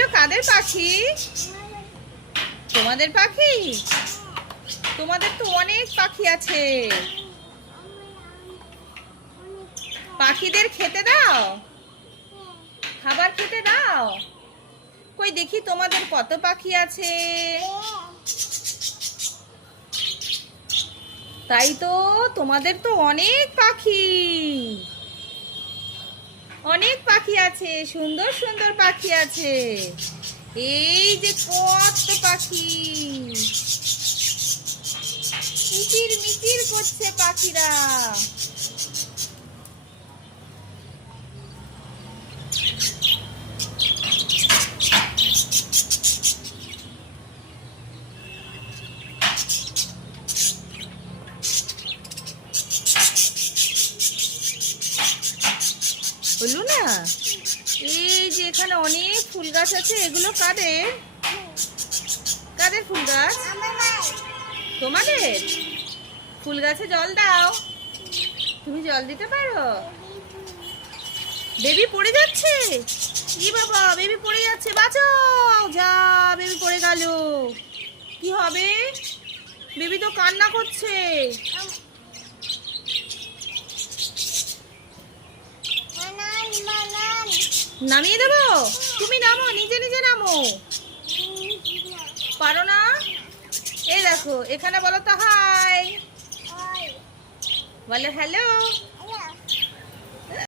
এগুলো কাদের পাখি? তোমাদের পাখি? তোমাদের তো অনেক পাখি আছে। পাখিদের খেতে দাও, খাবার খেতে দাও। কই দেখি তোমাদের কত পাখি আছে। তাই তো, তোমাদের তো অনেক পাখি, অনেক পাখি আছে, সুন্দর সুন্দর পাখি আছে। এই যে কত পাখি, মিচির মিচির করছে পাখিরা। বললো না, এই যে এখানে অনেক ফুল গাছ আছে, এগুলো কাদের? কাদের ফুল গাছ? তোমাদের? ফুল গাছে জল দাও? তুমি জল দিতে পারো? বেবি পড়ে যাচ্ছে। ই বাবা, বেবি পড়ে যাচ্ছে, বাঁচাও। যা, বেবি পড়ে গেল। কি হবে? বেবি তো কান্না করছে। নামিয়ে দেবো? তুমি নামো, নিজে নিজে নামো। পারো না? এই দেখো, এখানে বলো তো হাই, বলো হ্যালো।